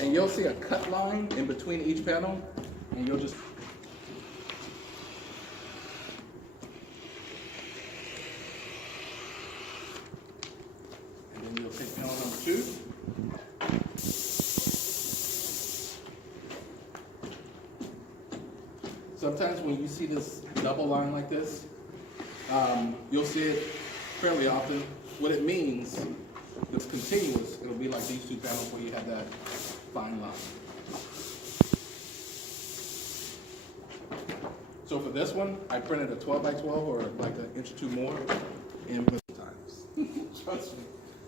And you'll see a cut line in between each panel, and you'll just you'll take panel number 2. Sometimes when you see this double line like this, you'll see it fairly often. What it means, if it's continuous, it'll be like these 2 panels where you have that fine line. So for this one, I printed a 12 by 12 or like an inch or 2 more and put times. Trust me.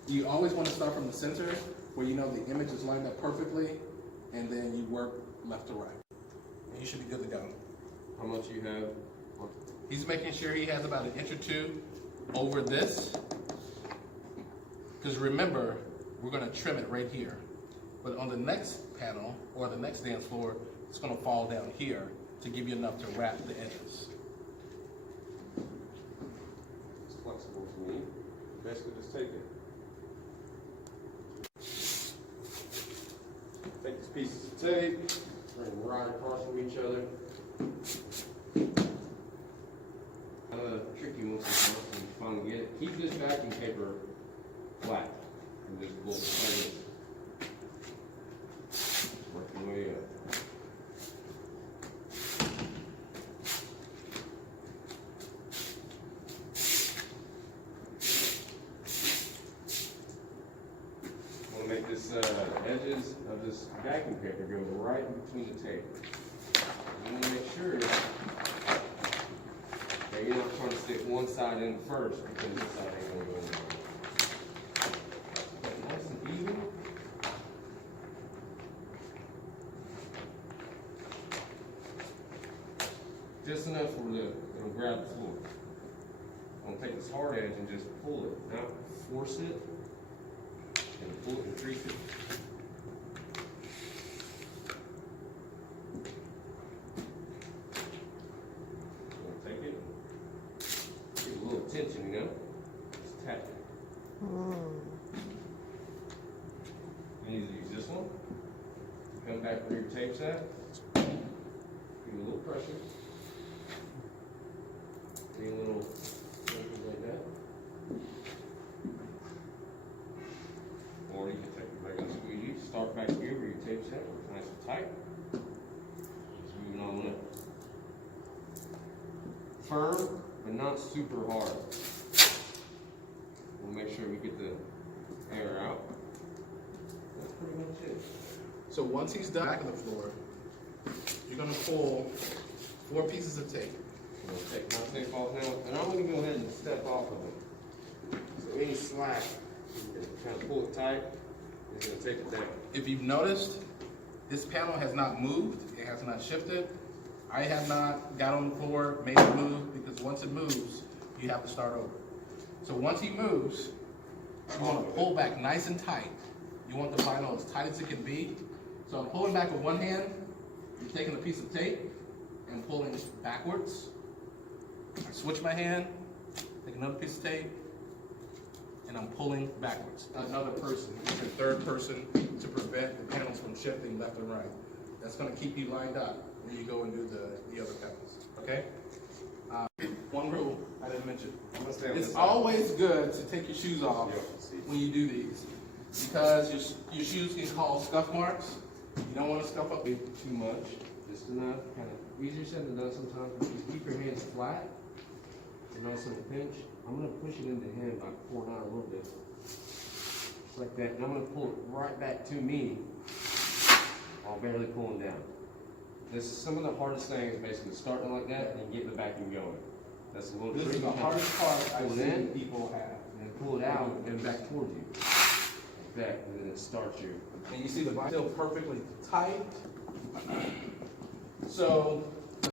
You always want to start from the center where you know the image is lined up perfectly, and then you work left to right. And you should be good to go. How much you have? He's making sure he has about an inch or 2 over this. Because remember, we're going to trim it right here. But on the next panel, or the next dance floor, it's going to fall down here to give you enough to wrap the edges. It's flexible for me. Basically just take it. Take these pieces of tape, bring them right across from each other. Another tricky one sometimes when you finally get it. Keep this vacuum paper flat and just pull it like this. Work your way up. I'm going to make this edges of this vacuum paper go right in between the tape. You want to make sure that you're not trying to stick one side in first because this side ain't going to go in there. Nice and even. Just enough where it'll grab the floor. I'm going to take this hard edge and just pull it. Not force it. And pull it and crease it. Take it. Give it a little tension, you know? Just tap it. You need to use this one. Come back where your tape's at. Give it a little pressure. Give it a little pressure like that. Or you can take it back and squeeze. Start back here where your tape's at, where it's nice and tight. Just moving on it. Firm, but not super hard. We'll make sure we get the air out. That's pretty much it. So once he's done back of the floor, you're going to pull 4 pieces of tape. I'm going to take my tape off now, and I'm going to go ahead and step off of it. So any slack, kind of pull it tight, it's going to take it down. If you've noticed, this panel has not moved, it has not shifted. I have not got on the floor, made it move, because once it moves, you have to start over. So once he moves, you want to pull back nice and tight. You want the vinyl as tight as it can be. So I'm pulling back with one hand, I'm taking a piece of tape and pulling backwards. I switch my hand, take another piece of tape, and I'm pulling backwards. Another person, your third person, to prevent the panels from shifting left and right. That's going to keep you lined up when you go and do the other panels, okay? One rule I didn't mention. It's always good to take your shoes off when you do these, because your shoes can cause scuff marks. You don't want to scuff up Too much, just enough. Kind of easier said than done sometimes, but just keep your hands flat. A nice little pinch. I'm going to push it into him by pulling out a little bit. Just like that. And I'm going to pull it right back to me while barely pulling down. This is some of the hardest things, basically starting like that and getting the vacuum going. That's a little This tricky. is the hardest part I've seen in, people have. and pull it out and back towards you. Like that, and then it starts you. And you see the vinyl still perfectly tight. So